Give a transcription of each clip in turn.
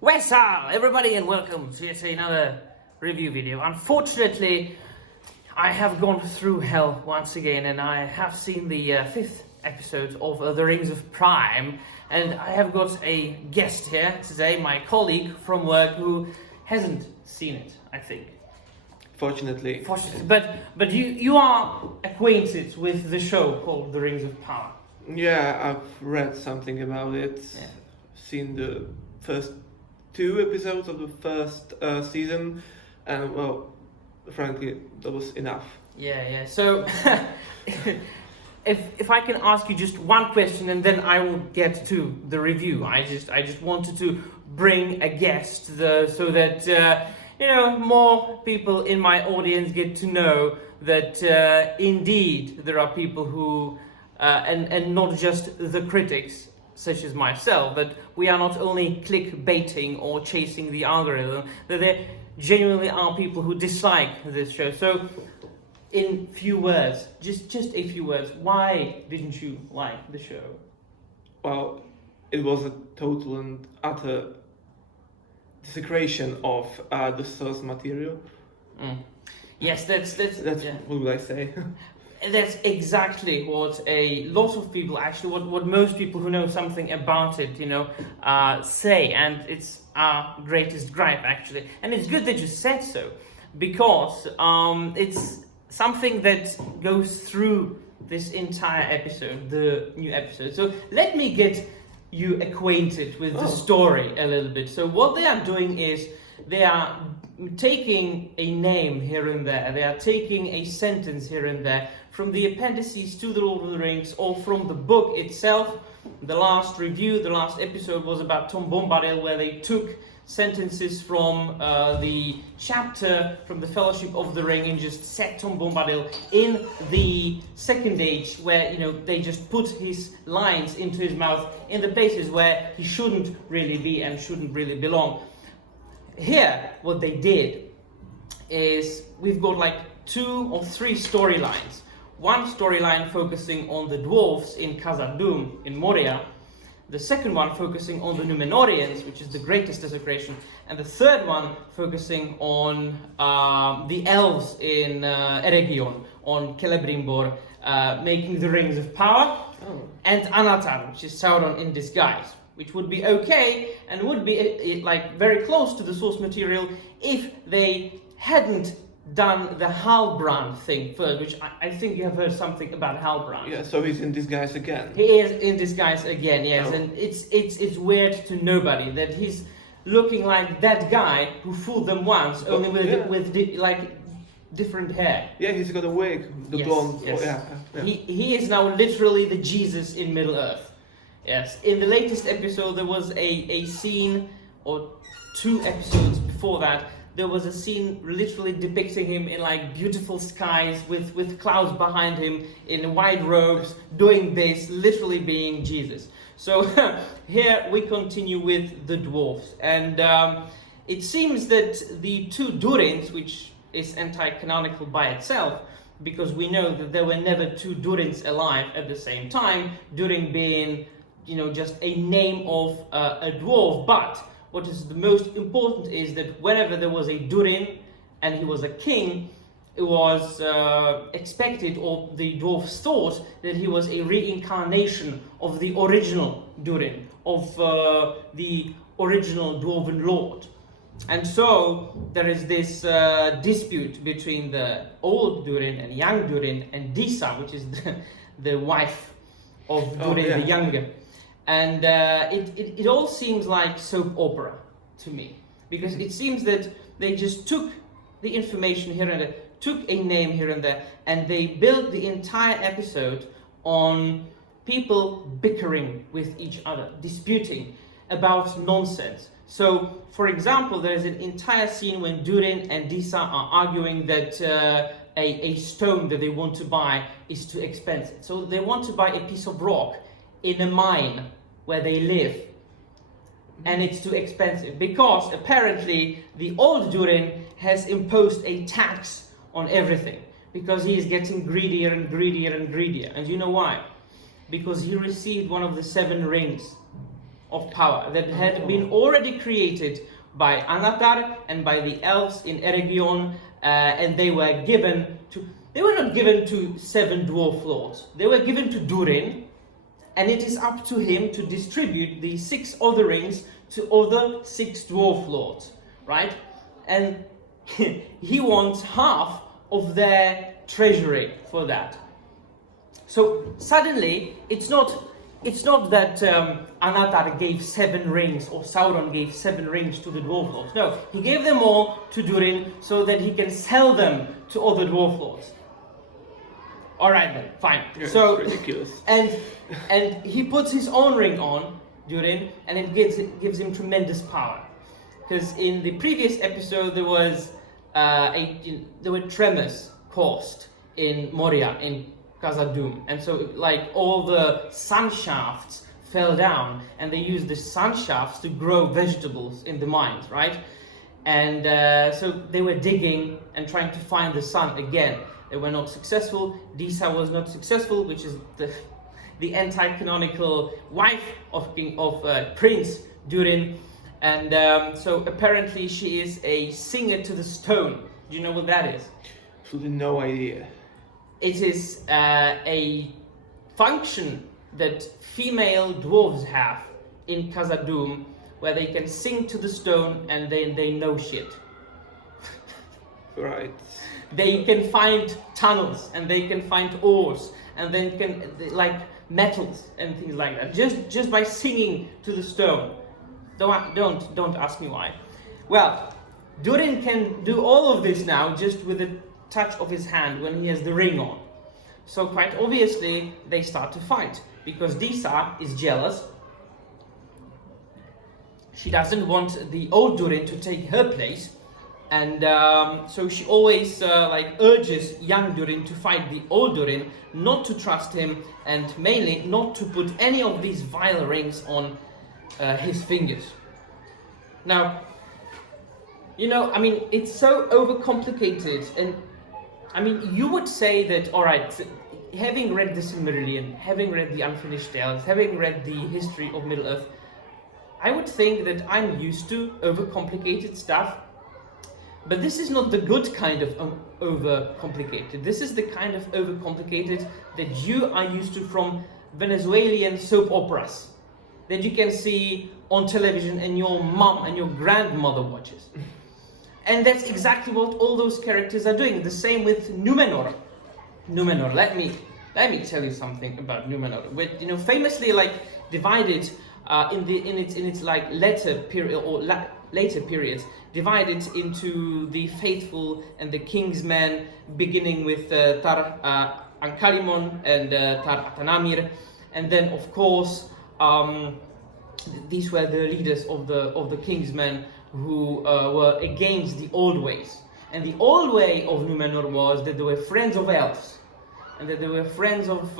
Wesal, everybody, and welcome to yet another review video. Unfortunately, I have gone through hell once again, and I have seen the fifth episode of The Rings of Prime, and I have got a guest here today, my colleague from work, who hasn't seen it, I think. Fortunately. But you are acquainted with the show called The Rings of Power. Yeah, I've read something about it, seen the first 2 episodes of the first season, and well, frankly, that was enough. Yeah. So, if I can ask you just one question, and then I will get to the review. I just wanted to bring a guest, so that more people in my audience get to know that indeed there are people who, and not just the critics, such as myself, that we are not only clickbaiting or chasing the algorithm, that there genuinely are people who dislike this show. So, in few words, just a few words, why didn't you like the show? Well, it was a total and utter desecration of the source material. Yes, that's yeah. What would I say? That's exactly what a lot of people, actually, what most people who know something about it, say, and it's our greatest gripe, actually. And it's good that you said so, because it's something that goes through this entire episode, the new episode. So let me get you acquainted with the story a little bit. So what they are doing is they are taking a name here and there, they are taking a sentence here and there from the appendices to the Lord of the Rings, or from the book itself. The last review, the last episode was about Tom Bombadil, where they took sentences from the chapter from the Fellowship of the Ring and just set Tom Bombadil in the Second Age, where they just put his lines into his mouth in the places where he shouldn't really be and shouldn't really belong. Here, what they did is we've got like 2 or 3 storylines. One storyline focusing on the dwarves in Khazad-dûm in Moria, the second one focusing on the Númenorians, which is the greatest desecration, and the third one focusing on the elves in Eregion, on Celebrimbor, making the Rings of Power, and Anatar, which is Sauron in disguise, which would be okay and would be like very close to the source material if they hadn't done the Halbrand thing first, which I think you have heard something about Halbrand. Yeah, so he's in disguise again. He is in disguise again, yes, and it's weird to nobody that he's looking like that guy who fooled them once, only with different hair. Yeah, he's got a wig, the blonde. Yes. Yeah. He is now literally the Jesus in Middle Earth. Yes, in the latest episode there was a scene, or 2 episodes before that, there was a scene literally depicting him in like beautiful skies with clouds behind him in white robes, doing this, literally being Jesus. So here we continue with the dwarves, and it seems that the 2 Durins, which is anti-canonical by itself, because we know that there were never 2 Durins alive at the same time, Durin being just a name of a dwarf, but what is the most important is that whenever there was a Durin and he was a king, it was expected, or the dwarves thought, that he was a reincarnation of the original Durin, of the original dwarven lord. And so there is this dispute between the old Durin and young Durin, and Disa, which is the wife of Durin the younger. And it all seems like soap opera to me, because it seems that they just took the information here and there, took a name here and there, and they built the entire episode on people bickering with each other, disputing about nonsense. So, for example, there is an entire scene when Durin and Disa are arguing that a stone that they want to buy is too expensive. So they want to buy a piece of rock in a mine where they live, and it's too expensive because apparently the old Durin has imposed a tax on everything, because he is getting greedier and greedier and greedier. And you know why? Because he received one of the 7 rings, of power that had been already created by Anatar and by the elves in Eregion, and they were not given to 7 dwarf lords. They were given to Durin, and it is up to him to distribute the 6 other rings to other 6 dwarf lords, right? And he wants half of their treasury for that. So suddenly, it's not that Anatar gave 7 rings or Sauron gave 7 rings to the dwarf lords. No, he gave them all to Durin so that he can sell them to other dwarf lords. All right then, fine. Yeah, so it's ridiculous. and he puts his own ring on Durin, and it gives him tremendous power. Because in the previous episode there were tremors caused in Moria in Khazad-dûm, and so like all the sun shafts fell down, and they used the sun shafts to grow vegetables in the mines, right? And so they were digging and trying to find the sun again. They were not successful. Disa was not successful, which is the anti-canonical wife of Prince Durin, and so apparently she is a singer to the stone. Do you know what that is? Absolutely no idea. It is a function that female dwarves have in Khazad-dûm, where they can sing to the stone and they know shit. Right. They can find tunnels and they can find ores and then can like metals and things like that just by singing to the stone. Don't ask me why. Well, Durin can do all of this now just with a touch of his hand when he has the ring on. So quite obviously they start to fight because Disa is jealous. She doesn't want the old Durin to take her place, and so she always urges young Durin to fight the old Durin, not to trust him, and mainly not to put any of these vile rings on his fingers. Now, it's so overcomplicated, and you would say that, all right, having read the Silmarillion, having read the Unfinished Tales, having read the history of Middle-earth, I would think that I'm used to overcomplicated stuff, but this is not the good kind of overcomplicated. This is the kind of overcomplicated that you are used to from Venezuelan soap operas that you can see on television and your mom and your grandmother watches. And that's exactly what all those characters are doing. The same with Númenor. Númenor, let me tell you something about Númenor. With famously divided in its later periods, divided into the faithful and the king's men, beginning with Tar Ankarimon and Tar Atanamir, and then of course these were the leaders of the king's men who were against the old ways. And the old way of Númenor was that they were friends of elves, and that they were friends of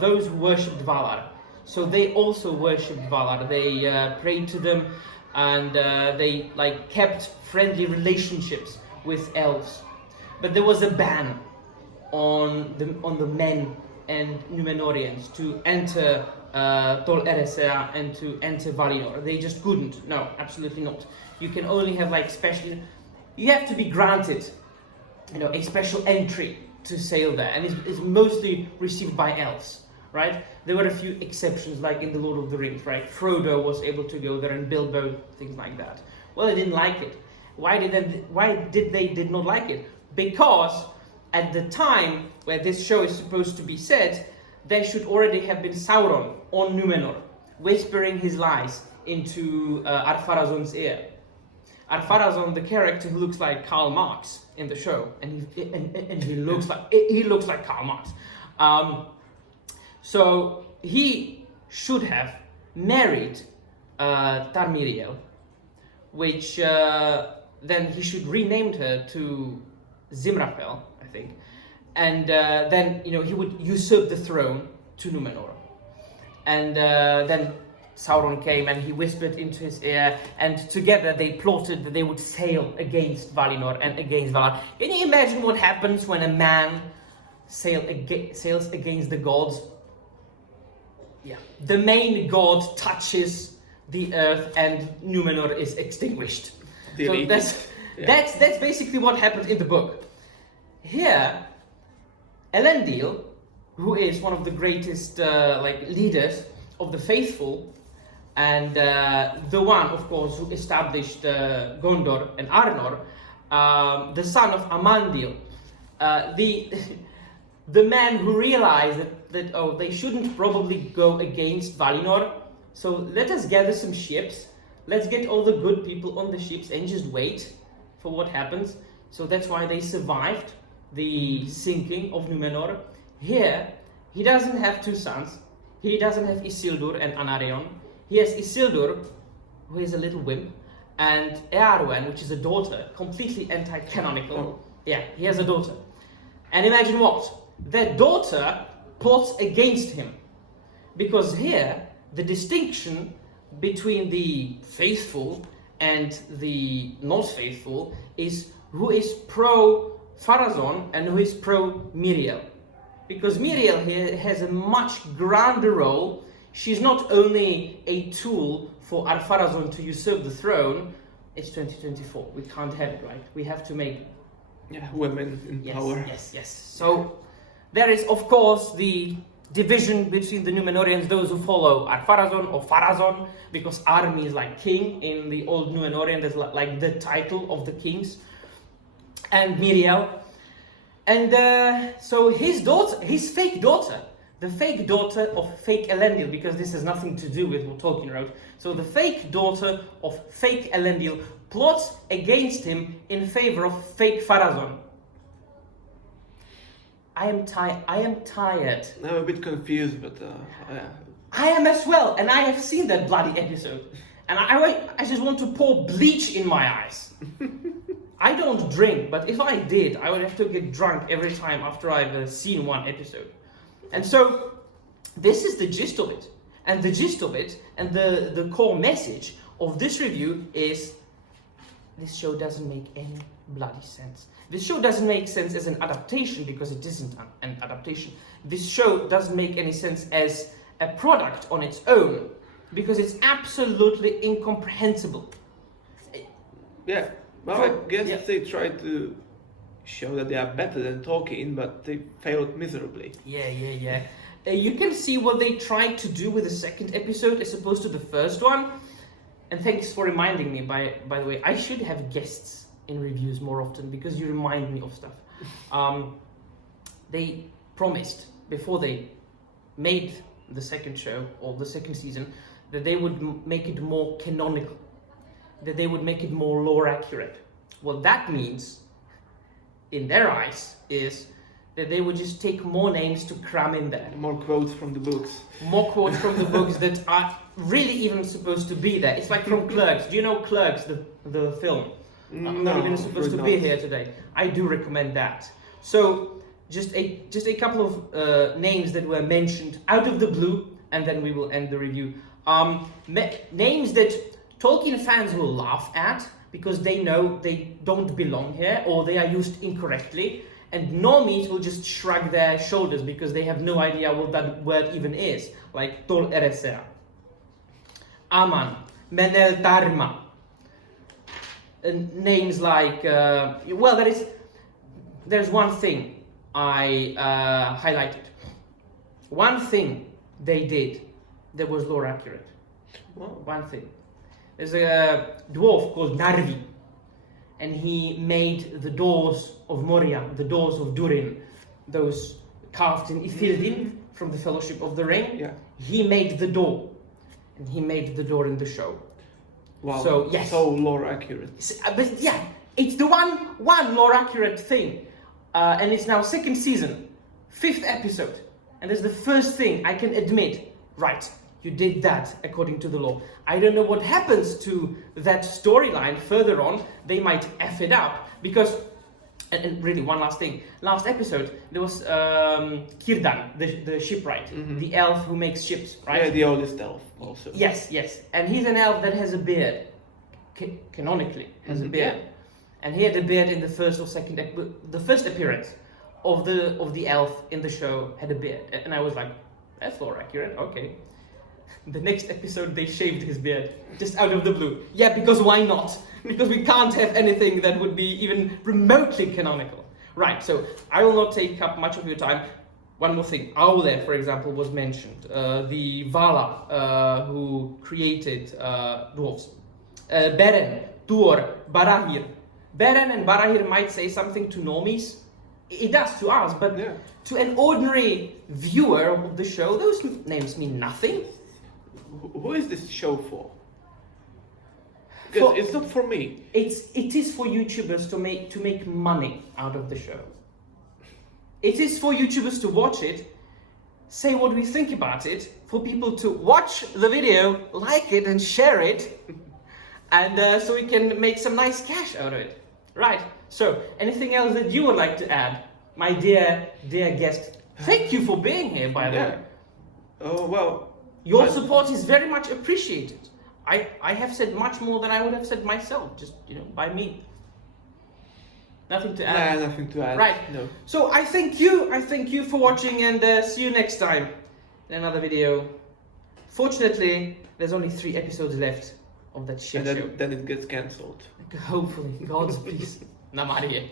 those who worshipped Valar. So they also worshipped Valar. They prayed to them, and they kept friendly relationships with elves. But there was a ban on the men and Númenorians to enter Tol Eressëa and to enter Valinor. They just couldn't. No, absolutely not. You can only have special. You have to be granted, a special entry to sail there, and it's mostly received by elves, right? There were a few exceptions, like in the Lord of the Rings, right? Frodo was able to go there, and Bilbo, things like that. Well, they didn't like it. Why did they not like it? Because at the time where this show is supposed to be set, there should already have been Sauron on Númenor, whispering his lies into Ar-Pharazôn's ear. Ar-Pharazôn, the character who looks like Karl Marx in the show, and he looks like Karl Marx. So he should have married Tarmiriel, which then he should renamed her to Zimrafel, I think, and then he would usurp the throne to Númenor, and then Sauron came and he whispered into his ear, and together they plotted that they would sail against Valinor and against Valar. Can you imagine what happens when a man sails against the gods? Yeah, the main god touches the Earth and Númenor is extinguished. So Delete. that's basically what happened in the book. Here, Elendil, who is one of the greatest leaders of the faithful, and the one, of course, who established Gondor and Arnor, the son of Amandil, the man who realized that they shouldn't probably go against Valinor, so let us gather some ships, let's get all the good people on the ships and just wait for what happens. So that's why they survived the sinking of Númenor. Here, he doesn't have two sons. He doesn't have Isildur and Anarion. He has Isildur, who is a little wimp, and Eärwen, which is a daughter, completely anti-canonical. Oh. Yeah, he has a daughter. And imagine what? That daughter plots against him. Because here, the distinction between the faithful and the not faithful is who is pro-Pharazôn and who is pro-Miriel. Because Miriel here has a much grander role. She's not only a tool for Ar-Pharazôn to usurp the throne. It's 2024. We can't have it, right? We have to make women in power. Yes. So there is, of course, the division between the Númenorians, those who follow Ar-Pharazôn or Pharazôn, because Ar means like king in the old Númenorian. That's like the title of the kings, and Miriel. And so his daughter, his fake daughter, the fake daughter of fake Elendil, because this has nothing to do with what Tolkien wrote. So the fake daughter of fake Elendil plots against him in favor of fake Pharazôn. I am tired. I'm a bit confused, but I am as well, and I have seen that bloody episode. And I just want to pour bleach in my eyes. I don't drink, but if I did, I would have to get drunk every time after I've seen one episode. And so, this is the gist of it. And the gist of it, and the core message of this review is, this show doesn't make any bloody sense. This show doesn't make sense as an adaptation, because it isn't an adaptation. This show doesn't make any sense as a product on its own, because it's absolutely incomprehensible. Yeah. Well, I guess they tried to show that they are better than Tolkien, but they failed miserably. Yeah. You can see what they tried to do with the second episode as opposed to the first one. And thanks for reminding me, by the way. I should have guests in reviews more often, because you remind me of stuff. They promised, before they made the second show, or the second season, that they would make it more canonical, that they would make it more lore accurate. What that means, in their eyes, is that they would just take more names to cram in there. More quotes from the books. More quotes from the books that are really even supposed to be there. It's like from Clerks. Do you know Clerks, the film? I'm not even supposed to be here today. I do recommend that. So, just a couple of names that were mentioned out of the blue, and then we will end the review. Names that Tolkien fans will laugh at, because they know they don't belong here, or they are used incorrectly, and normies will just shrug their shoulders because they have no idea what that word even is, like Tol Eressëa, Aman, Menel Tarma, names like, there's one thing I highlighted. One thing they did that was lore accurate. Wow. One thing. There's a dwarf called Narvi, and he made the doors of Moria, the doors of Durin, those carved in Ithildin from the Fellowship of the Ring. Yeah. He made the door, and he made the door in the show. Wow. So yes, so lore accurate. But yeah, it's the one lore accurate thing, and it's now second season, 5th episode, and it's the first thing I can admit. Right. You did that according to the law. I don't know what happens to that storyline further on. They might F it up, because, and really one last thing. Last episode, there was Círdan, the shipwright, the elf who makes ships, right? Yeah, the oldest elf also. Yes. And he's an elf that has a beard, canonically has a beard. Yeah. And he had a beard in the first or second, the first appearance of the elf in the show had a beard. And I was like, that's lore accurate, okay. The next episode they shaved his beard, just out of the blue. Yeah, because why not? Because we can't have anything that would be even remotely canonical. Right, so I will not take up much of your time. One more thing, Aule, for example, was mentioned. The Vala, who created dwarves. Beren, Tuor, Barahir. Beren and Barahir might say something to normies. It does to us, but Yeah. to an ordinary viewer of the show, those names mean nothing. Who is this show for? Because it's not for me. It is for YouTubers to make money out of the show. It is for YouTubers to watch it, say what we think about it, for people to watch the video, like it and share it, and so we can make some nice cash out of it. Right, so anything else that you would like to add? My dear guest, thank you for being here, by the way. Oh, well. Your support is very much appreciated. I have said much more than I would have said myself, just, by me. Nothing to add. Nah, nothing to add. Right. No. So I thank you for watching, and see you next time in another video. Fortunately, there's only 3 episodes left of that shit And show. then it gets cancelled. Hopefully, God's peace. Namarie.